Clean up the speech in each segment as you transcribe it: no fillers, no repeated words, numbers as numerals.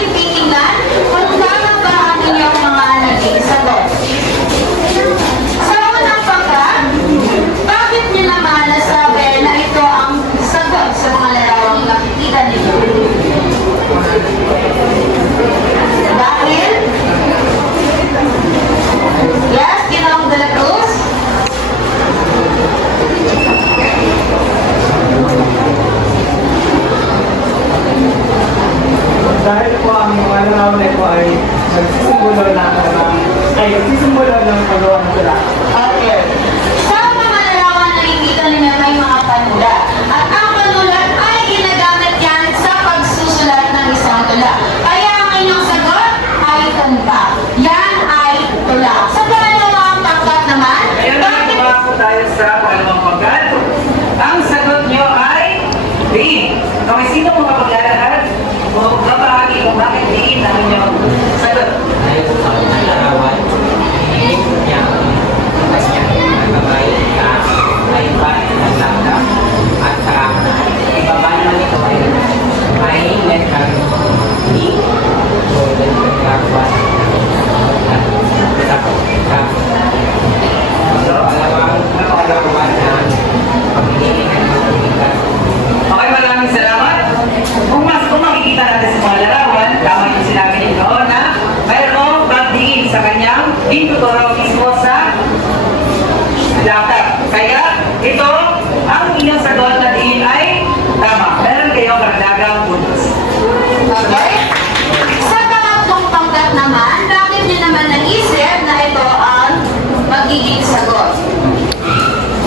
natin titingnan kung tama ba ang inyong mga naging sagot. Sa unang pagkat, bakit niyo naman nasabi na ito ang sagot sa mga larawang nakikita ninyo? Dahil? Yes, Ginoong de la Cruz? Dahil po ang mga larawan na ito ay nagsisimbolo ng paggawa ng tula. Okay. Sa mga larawan na nakikita ninyo may mga panula. At ang panulat ay ginagamit yan sa pagsusulat ng isang tula. Kaya ang inyong sagot ay tanda. Yan ay tula. Sa pangalawang pangkat naman, Ngayon naman po tayo sa pangalawang pagkat. Ang sagot nyo ay D. Okay, sino mo kapaglalahad? O kapahagi kung bakit D ang inyong sagot? Dahil po sa unang larawan, iniisip niya ang kanyang kamay ay pati ng langgam at sa ibaba naman ito ay may letter D, golden larawan at sa so, alawang larawan na pagiging ng mga bigas. Okay, maraming salamat. Kung makikita natin sa mga larawan, tama yung sinabi nito na mayroong pagdiin sa kanyang intuturo mismo sa laptop. Kaya ito, ang inyong sagot na diin ay tama. Meron kayong karagdagang puntos. okay? Sa pangatlong pangkat naman, bakit niyo naman naisip na ito ang magiging sagot?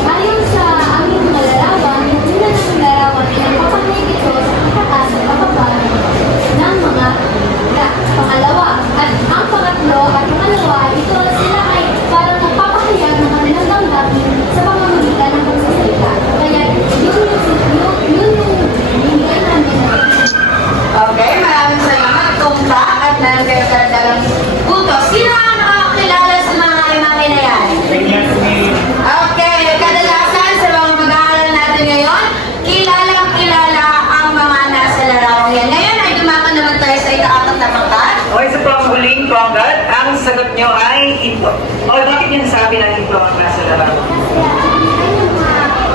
Ayon sa aming mga larawan, yung una ng larawan ay nagpapahayag ito sa kataas at bababa ng mga pangalawa. At ang pangatlo at pangalawa, ito sila ay parang nagpapahayag ng kanilang damdamin sa pamamagitan ng pagsasalita. Kaya yun yung binigay namin na Okay, maraming salamat. Tumpa at meron kayo karagdagang puntos. Sino ang nakakilala sa mga imahe na yan? Okay, kadalasan sa mga mag-aaral natin ngayon, kilalang-kilala ang mga nasa larawan yan. Ngayon ay dumako naman tayo sa ika-apat na pangkat. Okay, sa panghuling pangkat, ang sagot nyo ay ito. Okay, bakit yung sabi na ito ang nasa larawan?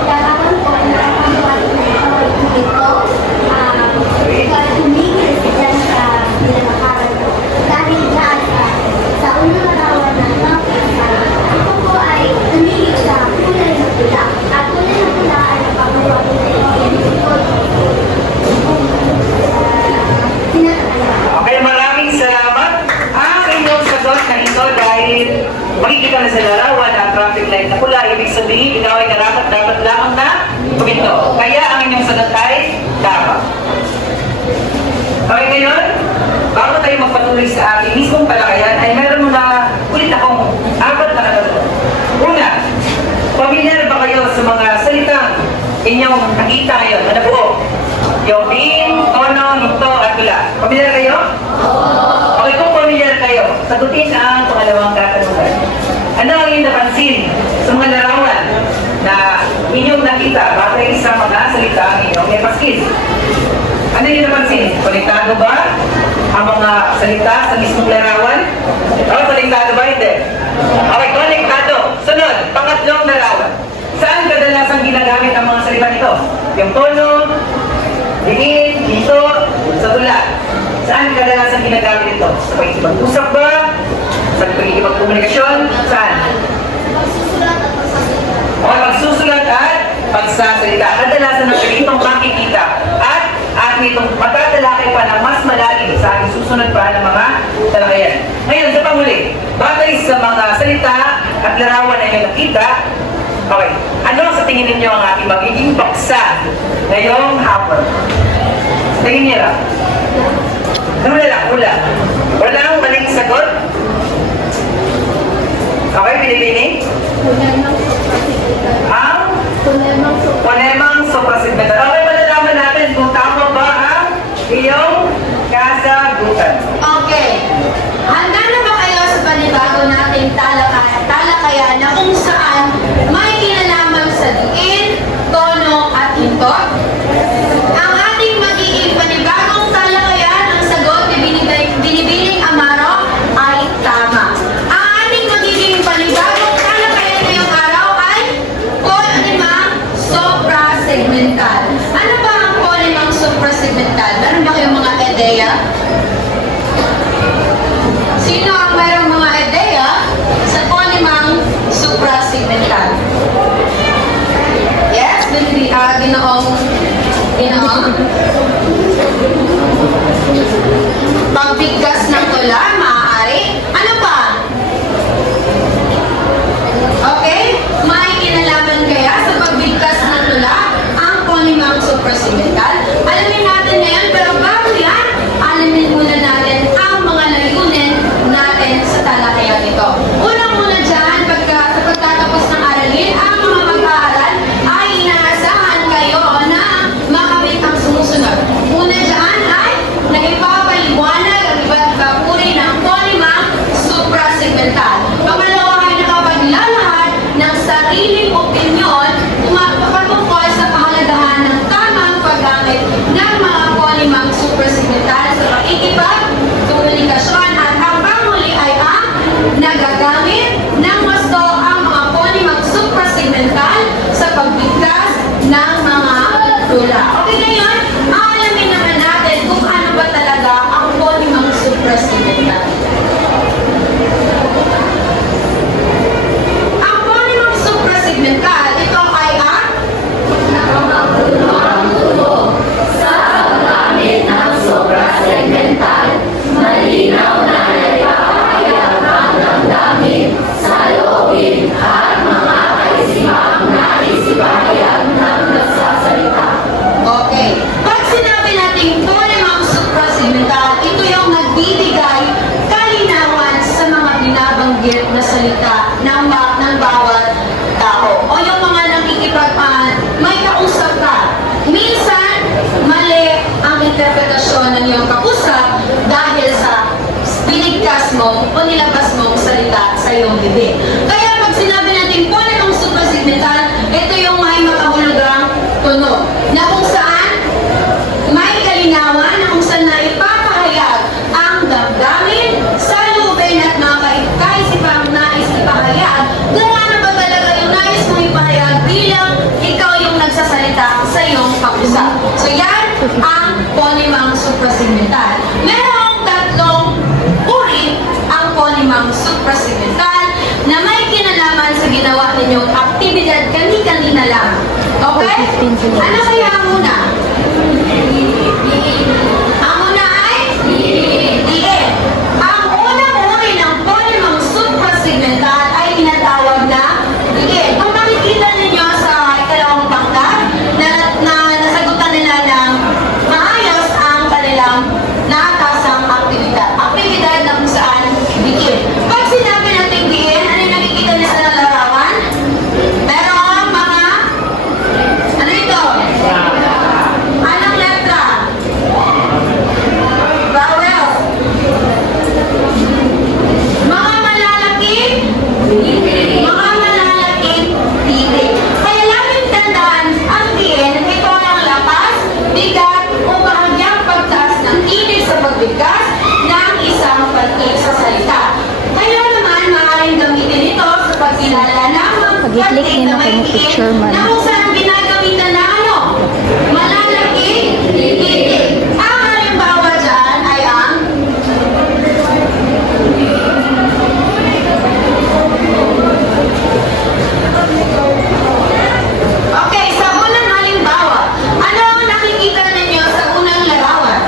larawan ko na nakapagpapalagay ito. Tumigil sila sa pinakaral ko. Dahil dyan sa unang larawan ng mga ito po ay tumigil sa kulay na pula. At kulay na pula ay napagawa ko na ito. Okay, maraming salamat. Ang inyong sagot na ito dahil makikita na sa larawan ang traffic light na pula, ibig sabihin ikaw ay dapat lamang na tuminto. Kaya ang inyong sagot ay tama. Okay, ngayon, bago tayo magpatuloy sa ating mismong palakayan, ay meron na ulit akong apat na katanungan. Una, pamilyar ba kayo sa mga salitang inyong nakita ngayon na nabuo? Yung bin, tono, hinto, at tula. Pamilyar kayo? Okay, kung pamilyar kayo, sagutin ang pangalawang katanungan. Ano ang inyong napansin sa mga larawan na inyong nakita batay sa mga salita ang inyong napansin? Ano yung napansin? Konektado ba ang mga salita sa mismong larawan? O, konektado ba? Hindi. Okay, konektado. Sunod, pangatlong larawan. Saan kadalasang ginagamit ang mga salita nito? Yung tono, diin, hinto, sa tula. Saan kadalasang ginagamit ito? Sa pagkikipag-usap ba? Sa pagkikipag-komunikasyon? Saan? Okay, magsusulat at pagsasalita. Kadalasan ng ganitong makikita at itong matatalakay pa na mas malalim sa ating susunod pa ng mga talakayan. Ngayon, sa panghuli, batay sa mga salita at larawan na inyong nakita, okay, ano sa tingin ninyo ang ating magiging paksa ngayong hapon? Tingin niyo lang. Wala. Walang maling sagot? Okay, pinipili? Ang ponemang suprasigmental. Okay, malalaman natin kung tama ba ang iyong kasagutan. Okay. Handa na ba kayo sa panibago nating talakayan na kung saan may kinalaman sa diin, tono at hinto? Ang ating magiging panibagong talakayan, ang sagot ay binigay Ginoong pagbigkas ng tula, maaari. Ano pa? Okay? May kinalaman kaya sa pagbigkas ng tula ang polimang suprasimental? Alamin natin ngayon, pero bago yan, alamin muna natin ang mga layunin natin sa talakayan ito. Unang-una dyan, sa pagtatapos ng aralin, ang mga mag-aaral ay inaasahan kayo na makamit ang sumusunod. Una dyan ay nagpapaliwanag ang iba't ibang uri ng polimang suprasegmental. Pangalawa ay nakapaglalahad ng sariling opinyon patungkol sa kahalagahan ng tamang paggamit ng mga polimang suprasegmental sa pakikipagkomunikasyon. At ang panghuli ay ang nagagamit ng wasto ang mga polimang suprasegmental sa pagbigkas ng mga tula. Okay, ngayon, alamin naman natin kung ano ba talaga ang polimang suprasegmental. Ang polimang suprasegmental, ito ay ang sa paggamit ng suprasegmental, malinaw na nagpapahayag ang damdamin, saloobin at mga kaisipang naisipahayag ng nagsasalita. Okay. Pag sinabi nating polimang suprasegmental, ito yung nagbibigay kalinawan sa mga binabanggit na salita ng bawat tao. O yung mga may kausap ka. Minsan, mali ang interpretasyon ng iyong kausap dahil sa binigkas mo o nilabas mong salita sa iyong bibig. Kaya pag sinabi natin polimang suprasegmental, ito yung may makahulugang tunog na kung saan may kalinawan na kung saan na ipapahayag ang damdamin, salubin at mga kaisipang nais ipahayag kung ano ba talaga yung nais mong ipahayag bilang ikaw yung nagsasalita sa iyong kausap. So yan ang polimang suprasegmental. Merong tatlong uri ang polimang suprasegmental na may kinalaman sa ginawa ninyong aktibidad kani-kanina lang. Okay? Ano kaya ang una? Ang una ay? Diin. Ang unang uri ng polimang suprasegmental ay tinatawag na diin. Kung makikita ninyo sa ikalawang pangkat na nasagutan nila ng maayos ang kanilang natasang aktibidad. Aktibidad na kung saan diin. Pag sinabi natin diin, ano yung nakikita nila sa larawan? Merong mga ano ito? Anong letra? Vowel. Mga malalaking titik. Kaya laging tandaan ang diin, ito ang lakas, bigat o bahagyang pagtaas ng titik sa pagbigkas ng isang pagsasalita. Kaya naman maaaring gamitin ito sa pagkilala ng Pag-i-click titik din na ako may ng diin picture man. na kung saan ginagamitan na ano? Malalaking titik. Ang halimbawa dyan ay ang okay, sa unang halimbawa, ano ang nakikita ninyo sa unang larawan?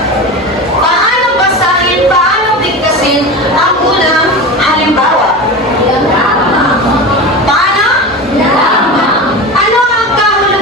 Paano basahin, paano bigkasin ang unang halimbawa? Paano? Ano ang kahulugan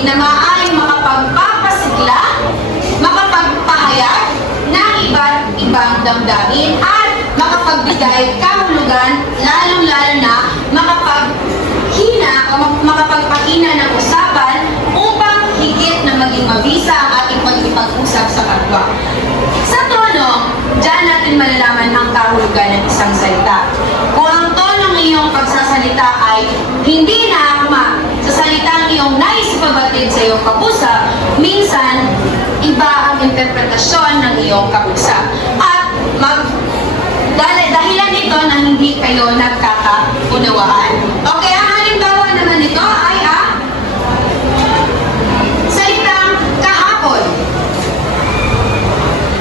panig na maaaring makapagpapasigla, makapagpahayag ng iba't ibang damdamin at makapagbigay kahulugan, lalong-lalo na makapagpahina ng usapan upang higit na maging mabisa ang ating pagkipag-usap sa kapwa. Sa tono, diyan natin malalaman ang kahulugan ng isang salita. Kung ang tono ng iyong pagsasalita ay hindi naakma sa salitang iyong nais ipabatid sa iyong kapuso, minsan, iba ang interpretasyon ng iyong kapuso. At dahilan ito na hindi kayo nagkakaunawaan. Okay, ang halimbawa naman nito ay salitang kahapon.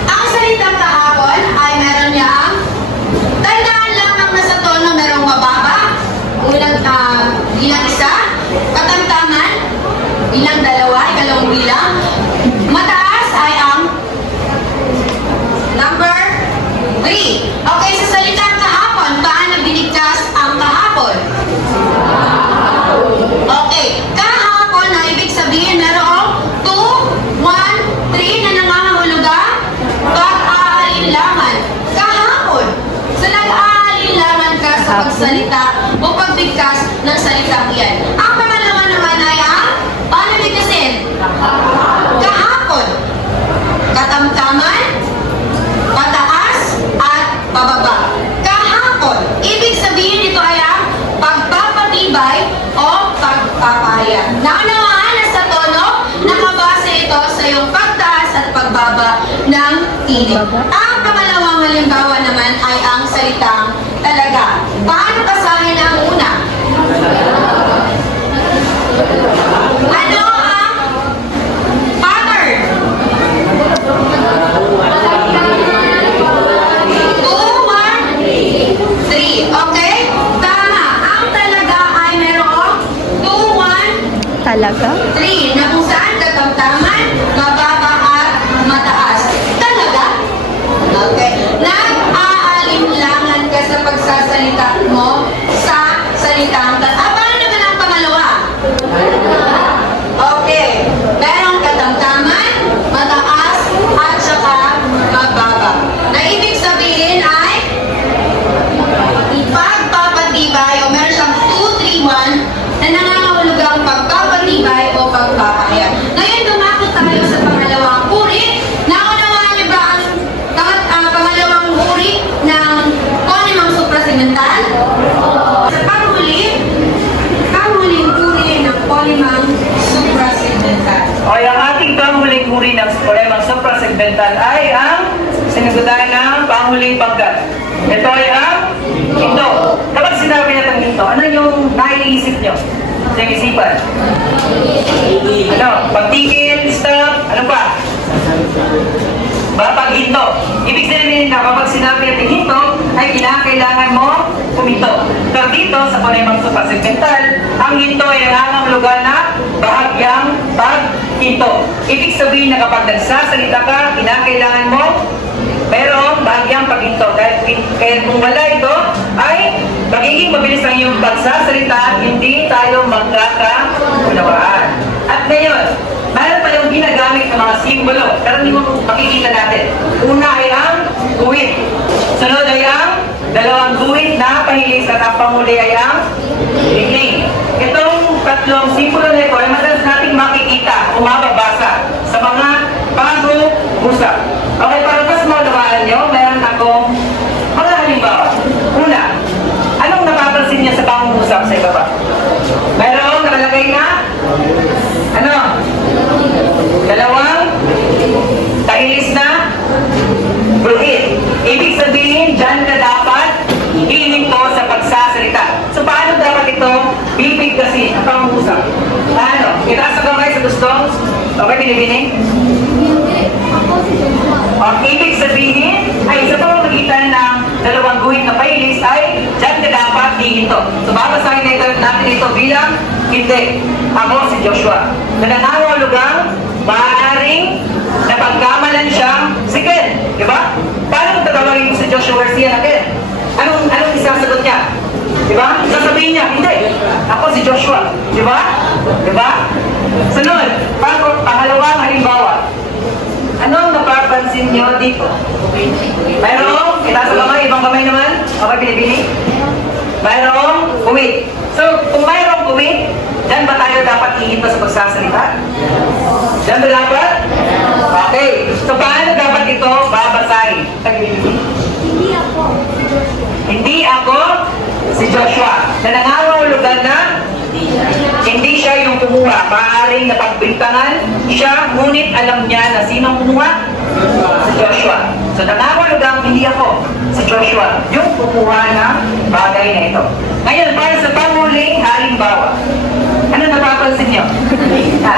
Ang salitang kahapon ay meron niya tandaan lamang na sa tono merong mababa, bilang isa, katamtaman, bilang dalawa, ikalawang bilang, mataas ay ang number 3. Okay, sa salitang kahapon, paano binigkas ang kahapon? Okay, kahapon na ibig sabihin merong 2, 1, 3 na nangangahulugan pag-aalinlangan. Kahapon, sa nag-aalinlangan ka sa pagsalita o pagbigkas ng salitang iyan. Ang pangalawa naman ay paano bigkasin? Kahapon, katamtaman, pataas, at pababa. Kahapon, ibig sabihin ito ay ang pagpapatibay o pagpapahayag. Naunawaan na sa tono, nakabase ito sa iyong pagtaas at pagbaba ng tinig. Ang pangalawang halimbawa naman ay ang salitang talaga. Paano basahin ang una? Ano ang pattern? 2, 1, 3. Okay? Tama. Ang talaga ay merong 2, 1, Talaga? 3 na kung saan katamtaman, mababa at mataas. Talaga? Okay. Nag-aalinlangan ka sa pagsasalita mo sa salitang paano naman ang pangalawa? Okay. Merong katamtaman, mataas, at saka mababa. Na ibig sabihin ay pagpapatibay o meron siyang 2, 3, 1 na nangangahulugang pagpapatibay o pagpapahayag. Ngayon, dumako tayo sa pangalawang uri. Naunawaan niyo ba ang pangalawang uri ng ponemang suprasegmental? Sa panghuling uri ng ponemang suprasegmental. Okay, ang ating panghuling uri ng ponemang suprasegmental ay ang sinagutan ng panghuling pangkat. Ito ay ang ginto. Kapag sinabi natin ginto, ano yung naiisip nyo sa inyong isipan? Ano? Pagtigil, stop, ano pa? Pag ginto. Ibig sabihin na kapag sinabi natin ginto, ay kinakailangan mo puminto. Pero dito sa ponemang suprasegmental, ang ginto ay nangangahulugan na bahagyang paghinto. Ibig sabihin na kapag nagsasalita ka, kinakailangan mo pero bahagyang paghinto. Kaya kung wala ito, ay magiging mabilis ang iyong pagsasalita at hindi tayo magkakaunawaan. At ngayon, mayroon pa yung ginagamit ng mga simbolo, pero hindi mo makikita natin. Una ay ang guhit. Sunod ay ang dalawang guhit na pahilis at ang panghuli ay ang ligling. Itong tatlong simbolo na ito ay madalas nating makikita o mababasa sa mga pag-uusap. Okay, para mas maunawaan nyo, meron akong mga halimbawa. Una, anong napapansin niya sa pang-uusap sa ibaba? Mayroong nakalagay na ano? Dalawang tahilis na guhit. Ibig sabihin, dyan ka dapat hihinto sa pagsasalita. So, paano dapat ito bibigkasin ang pang-uusap? Paano? Itaas ang kamay sa gustong? Okay, binibining? Ibig sabihin ay sa pamamagitan ng dalawang guhit na pahilis ay dyan ka dapat hihinto. So, babasahin natin ito bilang hindi. Ako si Joshua. Na nangangahulugang maaaring napagkamalan siyang si Ken. Di ba? Paano tatawagin mo si Joshua Garcia na Ken? Anong isasagot niya? Di ba? Sasabihin niya, hindi. Ako si Joshua. Di ba? Di ba? Sunod, pangalawang halimbawa. Anong napapansin nyo dito? Mayroong, itaas ang kamay, ibang kamay naman. Okay, pinipili. Mayroong kumit. So, kung mayroong kumit, dyan ba tayo dapat hihinto sa pagsasalita? Dyan ba dapat? Okay. So, paano dapat ito babasahin? Hindi ako. Hindi ako si Joshua na nangangahulugan na hindi siya yung kumuha. Maaaring napagbintangan siya, ngunit alam niya na sinong kumuha? Si Joshua. So nangangahulugang hindi ako si Joshua, yung kumuha ng bagay na ito. Ngayon, para sa panguling halimbawa, ano napapansin niyo? Ha?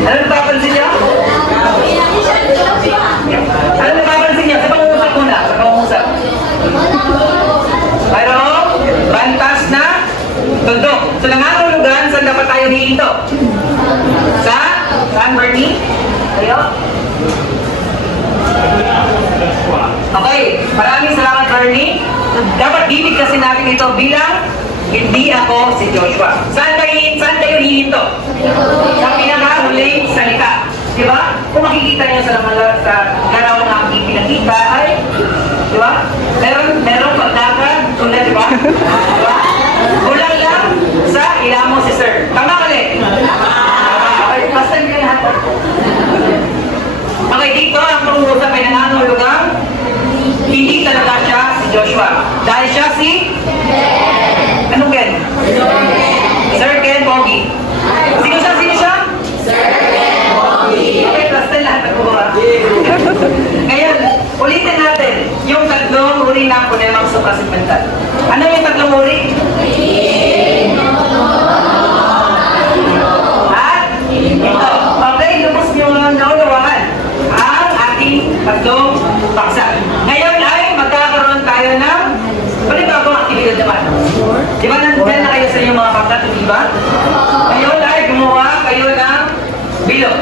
Ano napapansin niyo? Hindi siya Joshua. Ano napapansin niyo? Sa pangungusap muna, sa pangungusap. Mayroong bantas na tuldok. So nangangahulugan, saan dapat tayo hihinto? Saan, Bernie? Tayo? Okay, maraming salamat, Bernie. Dapat dinig kasi natin ito bilang hindi ako si Joshua. Saan tayo hihinto? Sa pinakahuling salita. Di ba? Kung makikita niyo sa larawan na aking pinakita ay, di ba? Meron pagdakan, tulad, di ba? Di ba? Kulang lang sa ilamo si Sir. Tama ulit? Okay, basta nyo lahat. Okay, dito ang pangungusap ay nangangahulugang hindi talaga siya si Joshua. Dahil siya si? Anong Ken? Sir Ken Pogi. Sino siya? Sino siya? Okay, basta lahat ako ba? Ngayon, ulitin natin yung tatlong uri ng kunemang suprasegmental. Ano yung tatlong uri? At ito. Okay, lubos nyo naunawaan ang ating tatlong paksa. Ngayon ay magkakaroon tayo ng panibagong aktibidad naman. Di ba nandiyan na kayo sa inyong mga paksa, di ba? Ngayon ay gumawa kayo ng bilog.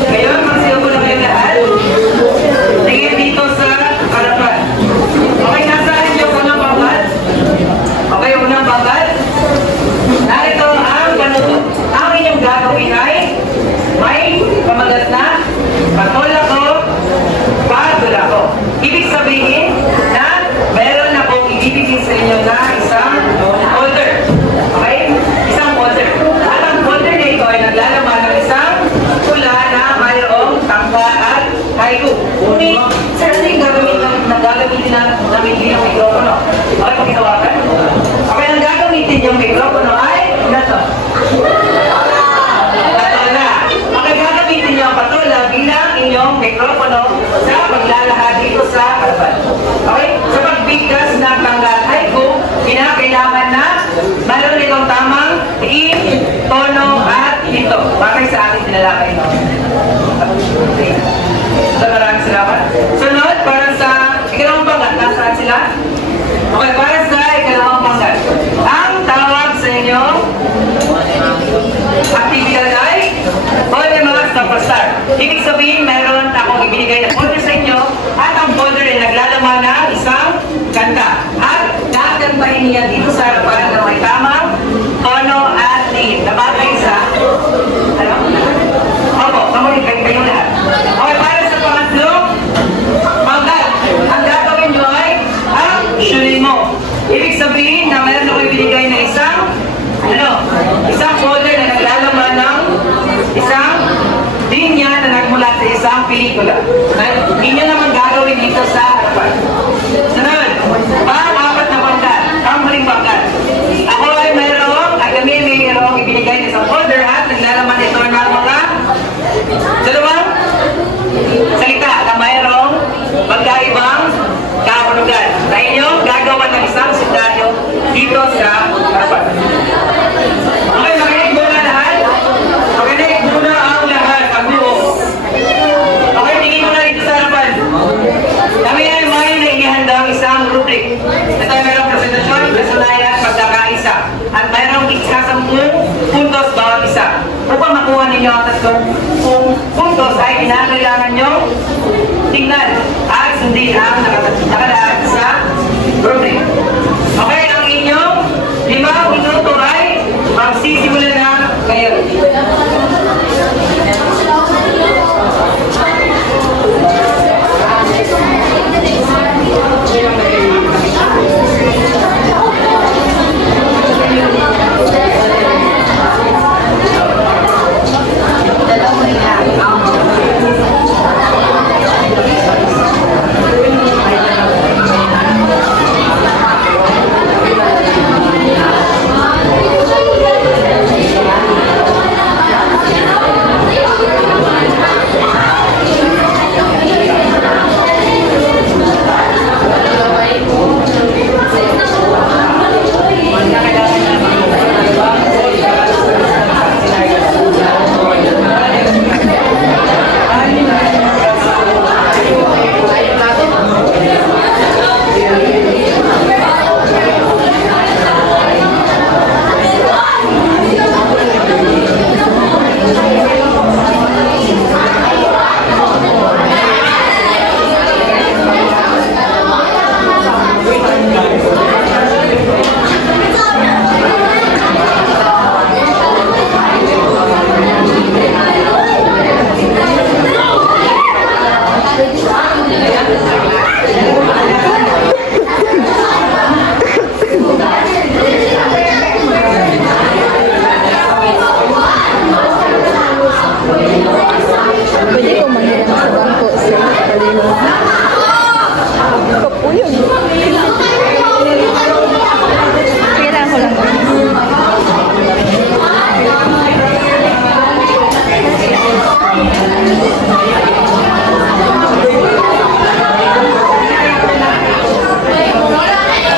Ngayon, magsiyo ko na kayo lahat. Tingin dito sa harapan. Okay, nasaan yung unang bangkat? Okay, unang bangkat. Narito ang panutot. Ang inyong gagawin ay may pamagat na patola ko, patula ko. Ibig sabihin na meron akong ibibigay sa inyo na isang folder. Okay? Isang folder. At ang folder na ito ay naglalaman ng isang tula na mayroong tangka at haiku. Ngunit, sir, ano yung gagamitin namin din yung mikropono? Okay, pakitawakan? Okay, ang gagamitin yung mikropono ay ito. Patola. Okay, gagamitin niyo ang patola bilang inyong mikropono sa paglalahad dito sa harapan. Okay? Sa pagbigkas ng tangka at haiku, kinakailangan na mayroon itong tamang tiim, tono at ito. Bakit sa ating tinalakay no? Okay. So, maraming salamat. Sunod, para sa ikalawang pangkat, nasaan sila? Okay, para sa ikalawang pangkat. Ang tawag sa inyo, aktibidad ay Polymer Superstar. Ibig sabihin, mayroon akong ibinigay na folder sa inyo at ang folder ay naglalaman ng isang kanta. At kakantahin niya dito sa harapan na may tamang tono at tiim. Nabagay sa ano? Opo, kamulit kayo lahat. Okay, para sa pangatlong pangkat, ang gagawin nyo ay ang syunin mo. Ibig sabihin na mayroon ako ibinigay na isang folder na naglalaman ng isang linya na nagmula sa isang pelikula. Inyo naman gagawin dito sa harapan. Sunod, pang-apat na pangkat, ang huling pangkat. Ako ay mayroong ibinigay na isang folder at naglalaman ito ng mga dalawang salita na mayroong magkaibang kahulugan. Na inyong gagawa ng isang sundalo dito sa harapan. Okay, makinig muna lahat. Makinig muna ang lahat, ang buo. Okay, tingin mo na dito sa harapan. activity ang nakalaan sa program. Okay, ang inyong 5 minuto ay magsisimula na ngayon.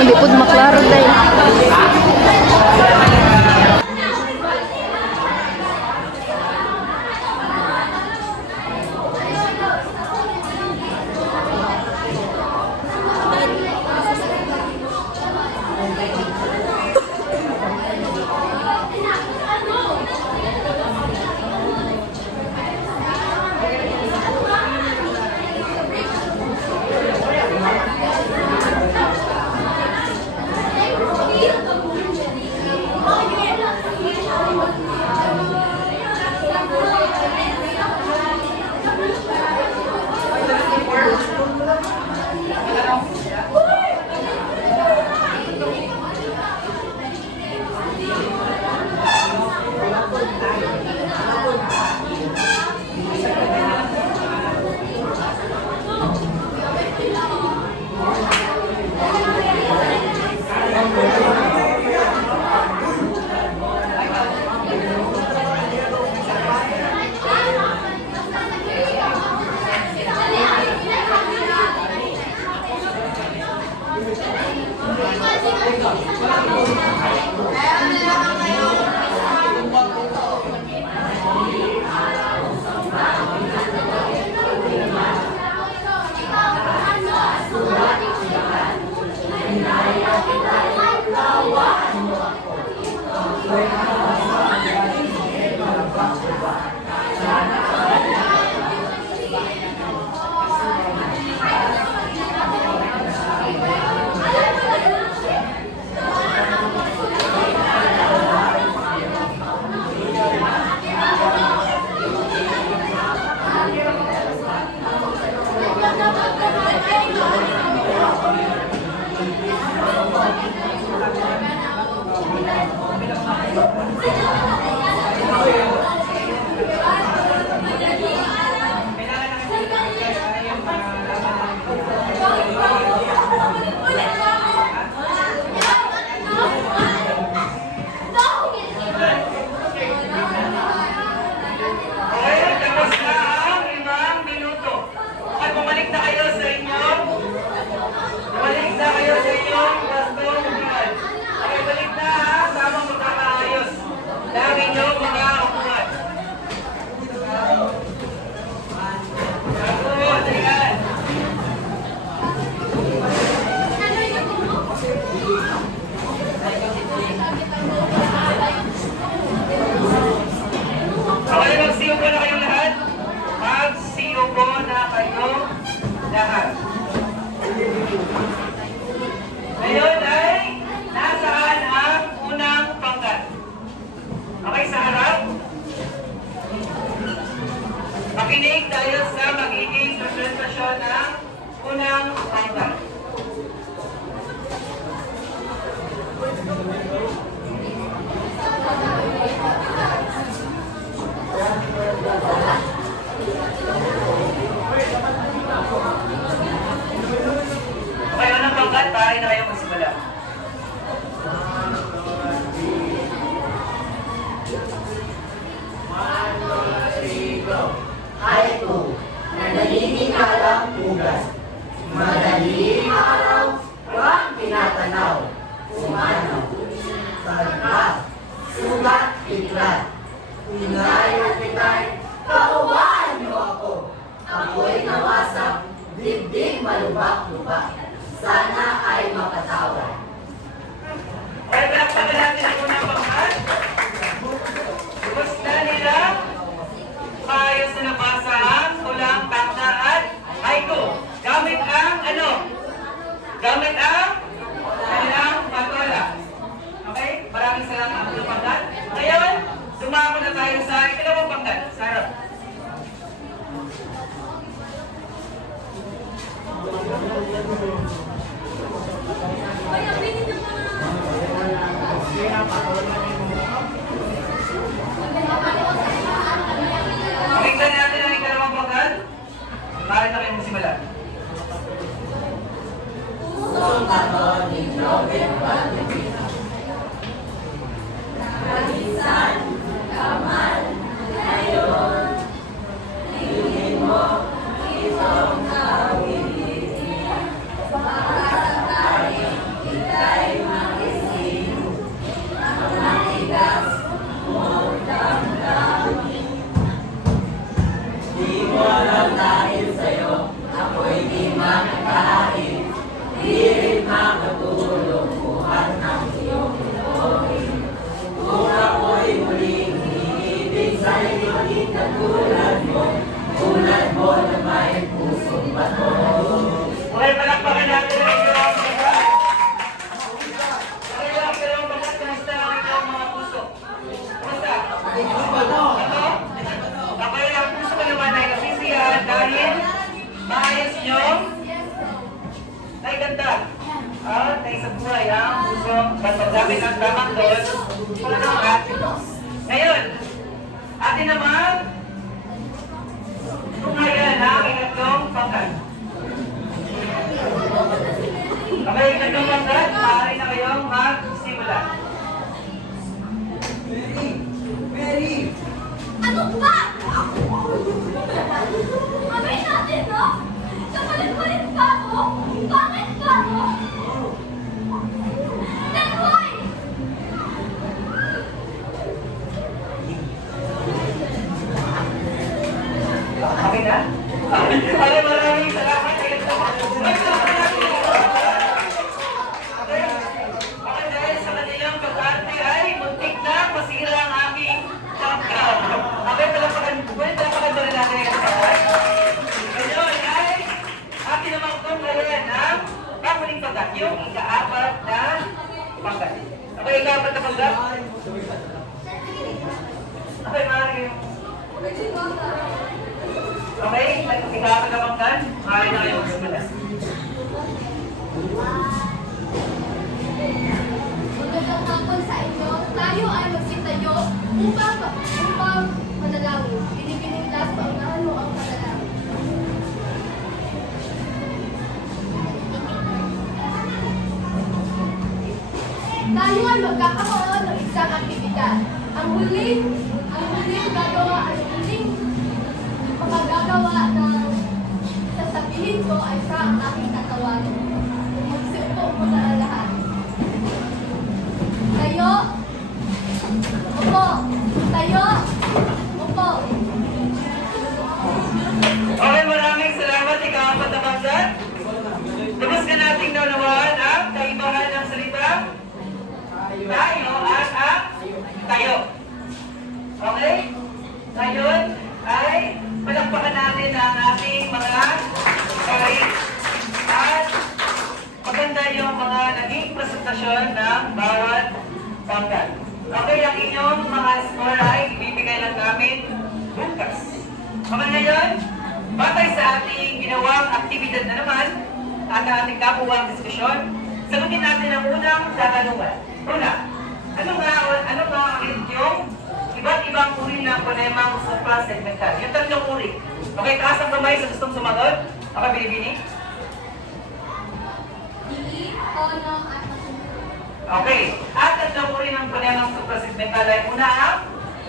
Hindi po maklaro dahil. Magsiupo na kayong lahat. Tagkat, sugat, iklat. Inay at itay, kaawaan niyo ako. Ako'y nawasak, dibdib malubak-lubak. Sana ay mapatawad. Ay, palakpakan natin ang unang bangkat. Gusto nila maayos na nabasa ang tulang takna at haiku. Gamit ang ano? Gamit ang kanilang patola. Okay? Maraming salamat ang unang bangkat. Ngayon, sumako na tayo sa ikalawang bangkat. Sarap. Tingnan natin ang ikalawang bangkat. Maaari na kayo magsimula. Okay, palakpakan natin ang ikalawang bangkat. Okay, ang ikalawang bangkat. Kamusta ang ikalawang mga puso? Kamusta? Ito? Okay, ang puso ko naman ay nasisiyahan dahil maayos nyo. Ay, ganda. Ay, sa buhay ang puso. Basta gamit ang tamang doon. Puno at ngayon, atin naman ngayon ang ikatlong bangkat. Okay, ikatlong bangkat. Maaari na kayong magsimula. Ano ba? Amay natin, no? Kapalit-palit ka ako? Bakit ka ako? Tekoy! Okay na? Okay, maraming salamat. Okay, dahil sa kanilang pag-arte ay muntik na masira ang aking tangkap. Okay, palapakan na rin natin ang kasaway. Ngayon ay akin naman kung ngayon ang kamuling pagkat, yung ika-apat na pagkat. Okay, ika-apat na pagkat. Okay, maraming okay, ika-apat na pagkat. Maaari na kayo magsimula. Magandang hapon sa inyo. Tayo ay magsitayo upang manalangin. Pinipinintas paunahan mo ang panalangin. Tayo ay magkakaroon ng isang aktibidad. Ang huling magagawa ng sasabihin ko ay sa ang aking katawan. Magsiupo mo na lahat. Tayo. Upo. Tayo. Upo. Okay, maraming salamat. Ika-apat na bangkat. Tapos ka nating naunawaan ang kaibahan ng salita. Tayo at ang tayo. Okay? Ngayon ay palakpakan natin ang ating mga karir. At maganda yung mga naging presentasyon ng bawat bangkat. Okay, ang inyong mga score ay ibibigay lang namin bukas. Okay, ngayon, batay sa ating ginawang aktibidad na naman at ang ating kabuwang diskusyon, sagutin natin ang unang katanungan. Una, ano nga yung iba't ibang uri ng ponemang supra-segmental? Yung tatlong uri. Okay, taas ang kamay sa gustong sumagot. Okay, Binibini? Dili, tono, at Okay, at tatlong uri ng ponemang supra-segmental ay una ang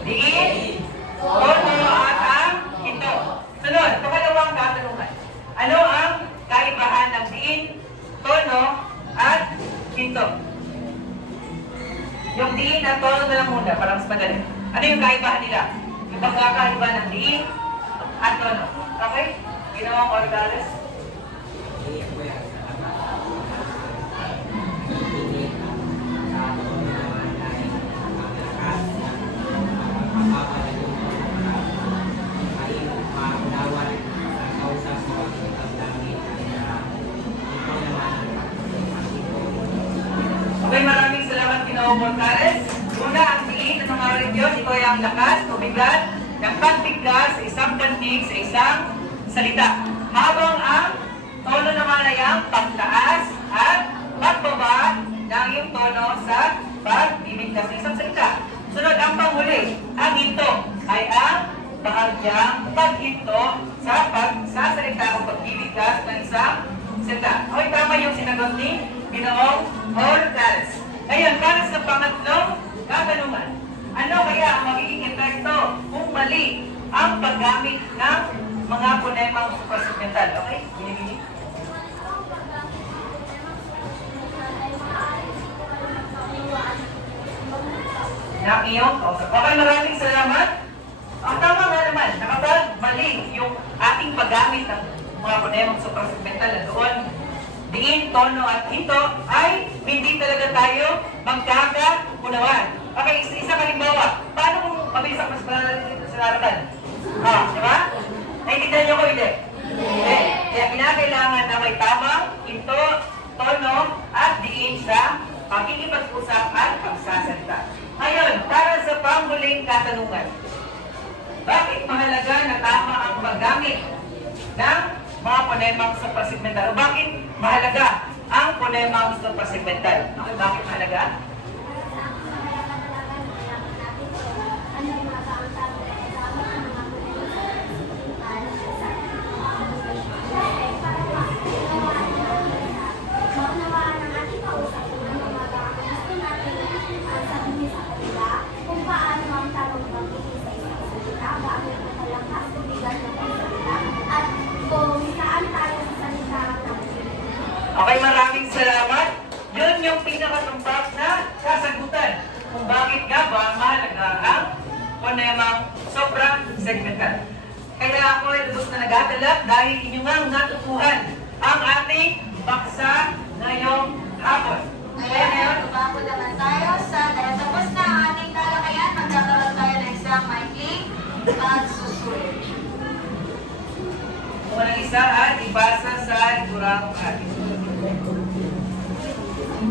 diin, tono, at ang hinto. Sunod, pangalawang katanungan. Ano ang kaibahan ng diin, tono, at hinto? Yung diin at tono na lang muna, para mas madali. Ano yung kaibahan nila? Yung pagkakaiba ng diin at tono. Okay? Ginawang Ordales. Hindi po yan sa labas. Hindi sa tono naman ay malakas na mapapala yung ay maunawan sa kausap mo ang damdamin at ito naman Okay, maraming salamat Ginoong Mortales. Una, ang diin ng mga Diyos, ito ay ang lakas, tubigan, ng pagbigkas sa isang kandig, sa isang salita. Habang ang tono naman ay ang pagtaas at pagbaba ng iyong tono sa pagbibigkas sa isang salita. Sunod, ang panghuli, ang hinto ay ang bahagyang paghinto sa salita o pagbibigkas ng isang salita. Okay, tama yung sinagot ni Ginoong Mortales. Ngayon, para sa pangatlong katanungan, ano kaya ang magiging epekto kung mali ang paggamit ng mga ponemang suprasegmental? Okay? Binibini? Na iyong kausap. Okay, maraming salamat. Ang tama nga naman, nakapag mali yung ating paggamit ng mga ponemang suprasegmental na doon, diin, tono at hinto ay hindi talaga tayo magkakaunawan. Okay, isang halimbawa. Paano kung mabilis ako mas dito sa larawan? Di ba? Naintindihan niyo ko, hindi? Hindi. Kaya kinakailangan na may tamang hinto, tono at diin sa pakikipag-usap at pagsasalita. Ngayon, para sa panghuling katanungan, bakit mahalaga na tama ang paggamit ng mga ponemang suprasegmental? O bakit mahalaga ang ponemang suprasegmental? Okay, bakit mahalaga? Kung paano ang tanong magiging sa isang salita, gamit na talakas, tubigan ng salita, at kung saan tayo sa salita ng Okay, maraming salamat. Yun yung pinakatumpak na kasagutan kung bakit nga ba mahalaga ang ponemang suprasegmental. Kaya ako ay lubos na nagagalak dahil inyo nga natutuhan ang ating paksa ngayong hapon. Kaya ngayon, umako naman tayo sa dahil tapos na ang ating talakayan, magkakaroon tayo ng isang maikling pagsusulit. Kung walang isa at ibasa sa liburang atin.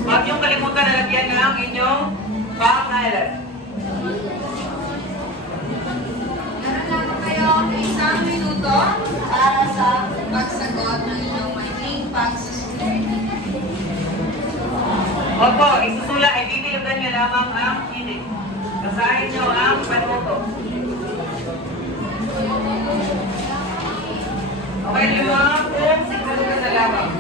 Huwag niyong kalimutan na lagyan na ang inyong pangalan. Meron lang po kayo ng isang minuto para sa pagsagot ng inyong maikling pagsusulit. Opo, isusulat ay bibilugan niyo lamang ang hilig. Basahin niyo ang panuto. Okay, limang kung siguro ka na lamang.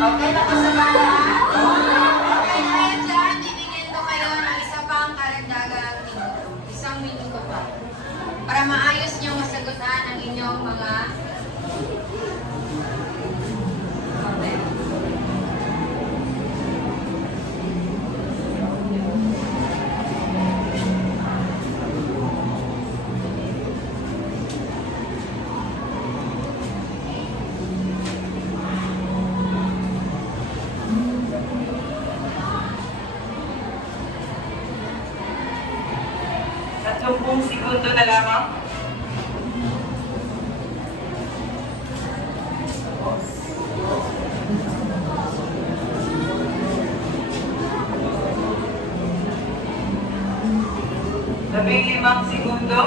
Okay, tapos na ba lahat? Okay, dahil dyan, bibigyan ko kayo ng isa pang karagdagang minuto. Isang minuto pa. Para maayos niyong masagutan ang inyong mga okay. Tatlong segundo na lamang. 15 segundo.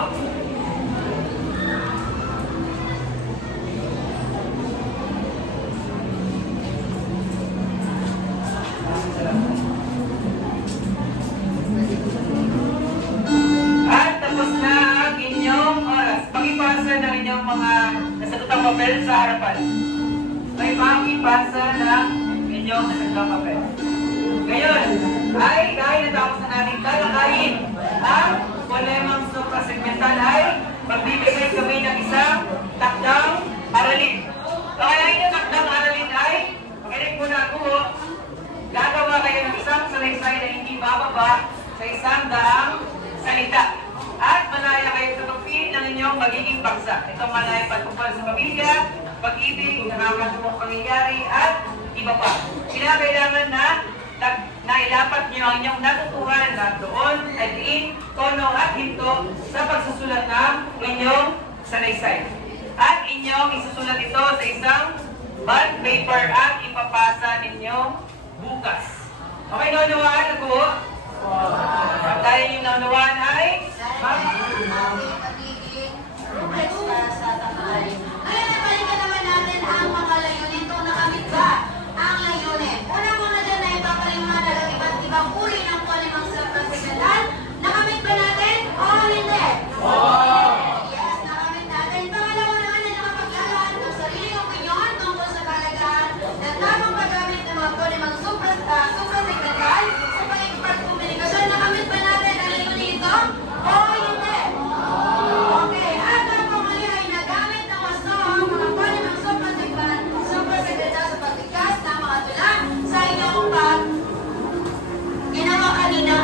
At tapos na ang inyong oras. Pakipasa ng inyong mga nasagutang papel sa harapan. May pakipasa ng inyong nasagutang papel. Ngayon, ay dahil natapos na natin talakayin ang polemang suprasegmental ay magbibigay kami ng isang takdang aralin. So kaya inyong takdang aralin ay, makinig muna ako, gagawa kayo ng isang salaysay na hindi bababa sa 100 salita. At malaya kayo tutupin ng inyong magiging paksa. Ito malaya pagtungkol sa pamilya, pag-ibig, nakakatulong pangyayari, at iba pa. Kinakailangan na ilapat niyo ang inyong natutuhan na doon ay diin, tono at hinto sa pagsusulat ng inyong salaysay. At inyong isusulat ito sa isang bond paper at ipapasa ninyo bukas. Okay, naunawaan ako? Dahil yung naunawaan ay Pagiging rumesta sa tanghali. Ngayon ay balikan naman natin ang mga layunin. Kung nakamit ba ang layunin? Una muna dyan ay papaliwanag ang iba't ibang uri ng polemang suprasegmental. Nakamit ba natin o hindi? Yes, nakamit natin. Pangalawa naman ay nakapaglalaan ng sariling opinyon tungkol sa kalagahan ng tamang paggamit ng mga polemang suprasegmental sa pagkomunikasyon. Nakamit ba natin ang layunin ito o hindi? Okay, at ang pumali ay nagamit ng wasto ang mga polemang suprasegmental sa pagtikas ng mga tula sa inyong ginawa kanina